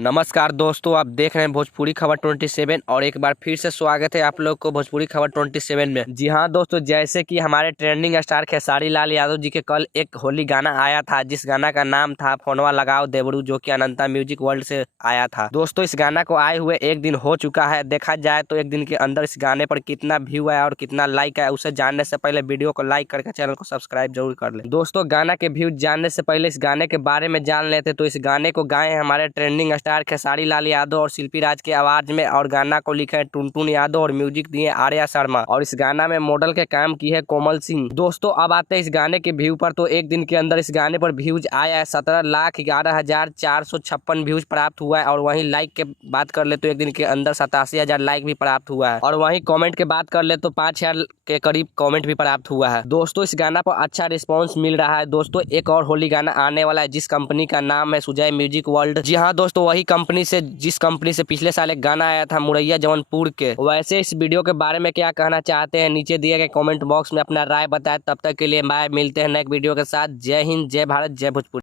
नमस्कार दोस्तों, आप देख रहे हैं भोजपुरी खबर 27 और एक बार फिर से स्वागत है आप लोग को भोजपुरी खबर 27 में। जी हाँ दोस्तों, जैसे कि हमारे ट्रेंडिंग स्टार खेसारी लाल यादव जी के कल एक होली गाना आया था, जिस गाना का नाम था फोनवा लगाओ देवरू, जो कि अनंता म्यूजिक वर्ल्ड से आया था। दोस्तों, इस गाना को आए हुए एक दिन हो चुका है। देखा जाए तो एक दिन के अंदर इस गाने पर कितना व्यू आया और कितना लाइक आया, उसे जानने से पहले वीडियो को लाइक करके चैनल को सब्सक्राइब जरूर कर ले। दोस्तों, गाना के व्यूज जानने से पहले इस गाने के बारे में जान लेते। तो इस गाने को गाए हैं हमारे ट्रेंडिंग स्टार खेसारी लाल यादव और शिल्पी राज के आवाज में, और गाना को लिखे हैं टुनटुन यादव और म्यूजिक दिए आर्या शर्मा, और इस गाना में मॉडल के काम की है कोमल सिंह। दोस्तों, अब आते हैं इस गाने के व्यू पर। तो एक दिन के अंदर इस गाने पर व्यूज आया है 17,11,456 व्यूज प्राप्त हुआ है। और वहीं लाइक के बात कर ले तो एक दिन के अंदर 87,000 लाइक भी प्राप्त हुआ है। और वहीं कमेंट के बात कर ले तो 5,000 के करीब कमेंट भी प्राप्त हुआ है। दोस्तों, इस गाना पर अच्छा रिस्पॉन्स मिल रहा है। दोस्तों, एक और होली गाना आने वाला है, जिस कंपनी का नाम है सुजय म्यूजिक वर्ल्ड। जी हाँ दोस्तों, वही कंपनी से जिस कंपनी से पिछले साल एक गाना आया था मुरैया जौनपुर के। वैसे इस वीडियो के बारे में क्या कहना चाहते हैं, नीचे दिए गए कमेंट बॉक्स में अपना राय बताएं। तब तक के लिए बाय, मिलते हैं नेक्स्ट वीडियो के साथ। जय हिंद, जय भारत, जय भोजपुरी।